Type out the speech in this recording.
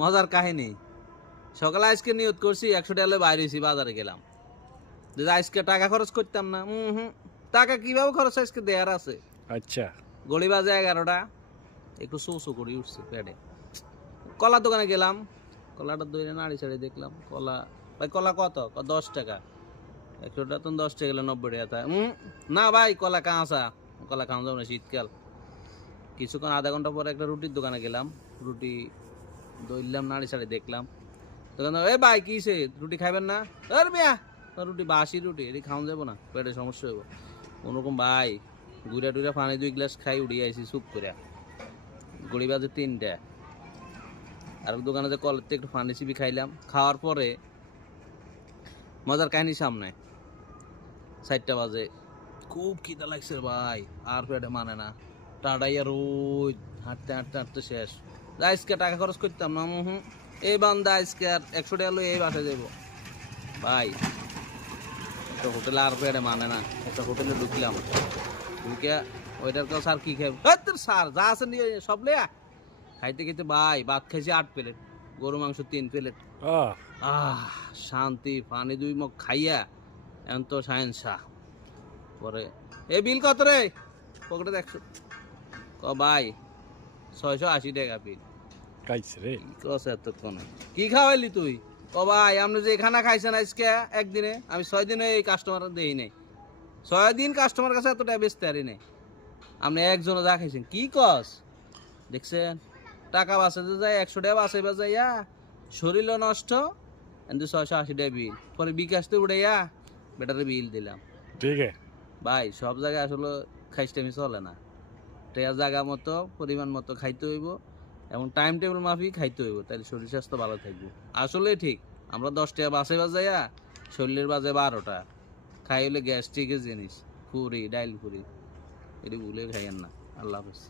মজার কাহিনী। সকালে আজকে নিয়ত করছি 100 টাকা বাইরে হয়েছি, বাজারে গেলাম যে আজকে টাকা খরচ করতাম না। টাকা কিভাবে খরচ আজকে দেয়ার আছে। আচ্ছা। গড়ি বাজে 11টা, একটু শো করে উঠছে পেটে। কলার দোকানে গেলাম, কলাটা দইরে নাড়ি ছাড়ি দেখলাম কলা। ভাই কলা কত? 10 টাকা। 100 টাকা তো 10 টাকা গেলে 90 টাকা। না ভাই কলা কাঁচা, কলা খাওয়া যাবে না, শীতকাল। কিছুক্ষণ আধা ঘন্টা পরে একটা রুটির দোকানে গেলাম, রুটি দইলাম, নাড়ি ছাড়ি দেখলাম। দোকানদার, এ ভাই কিসে রুটি খাইবেন না? আর মিয়া রুটি বাসি রুটি, এটি খাওয়া যাবো না, পেটে সমস্যা হইব কোনোরকম। ভাই ঘুরে টুরে পানি 2 গ্লাস খাই উড়িয়ে আইসি চুপ করে। গড়ি বাজে 3টা। আর দোকানে যে কলের থেকে একটু পানি চিবি খাইলাম। খাওয়ার পরে মজার কাহিনী সামনে, 4টা বাজে, খুব খিদা লাগছে ভাই, আর পেটে মানে না। টাটাইয়া রোজ হাঁটতে হাঁটতে হাঁটতে শেষ। আজকে টাকা খরচ করতাম না। এই বান্দা আজকে আর 100 টাকা লই এই বাসায় যাবো। ভাই একটা হোটেলে আর পেটে মানে না, একটা হোটেলে ঢুকলাম, ঢুকে ওইটার কাছে স্যার কি খাবে, তোর স্যার যা আছে নিয়ে সব লেয়া। খাইতে খাইতে ভাই ভাত খাইছি 8 প্লেট, গরু মাংস 3 প্লেট। আহ, শান্তি, পানি 2 মগ খাইয়া এখন তো সায়েন্সা। পরে এ বিল কত রে? পকেটে 100। ভাই 680 টাকা বিল। খাইছে রে। কি কস এতক্ষণে? কি খাওয়াইলি তুই? ভাই আপনি যে এখানে খাইছেন আজকে একদিনে, আমি 6 দিনে এই কাস্টমার দেই নাই। 6 দিন কাস্টমার কাছে এতটা বেচতে পারি নাই। আপনি একজনে যা খাইছেন কি কস? দেখছেন টাকা বাঁচাতে যায়, 100 টাকা বাঁচাইবা যাইয়া শরীরও নষ্ট, কিন্তু 680 টাকা বিল। পরে বিকাশতে উঠাইয়া বেটারে বিল দিলাম। ঠিক আছে। ভাই সব জায়গায় আসলে খাইস্টামি চলে না। টেয়া জায়গা মতো পরিমাণ মতো খাইতে হইব, এবং টাইম টেবিল মাফিক খাইতে হইব, তাহলে শরীর স্বাস্থ্য ভালো থাকবে। আসলে ঠিক, আমরা 10 টাকা বাসাই বাজাইয়া শরীরের বাজে 12টা খাই, হলে গ্যাস্ট্রিকের জিনিস, ফুরি ডাইল ফুরি, এটি ভুলে খাইয়েন না। আল্লাহ হাফেজ।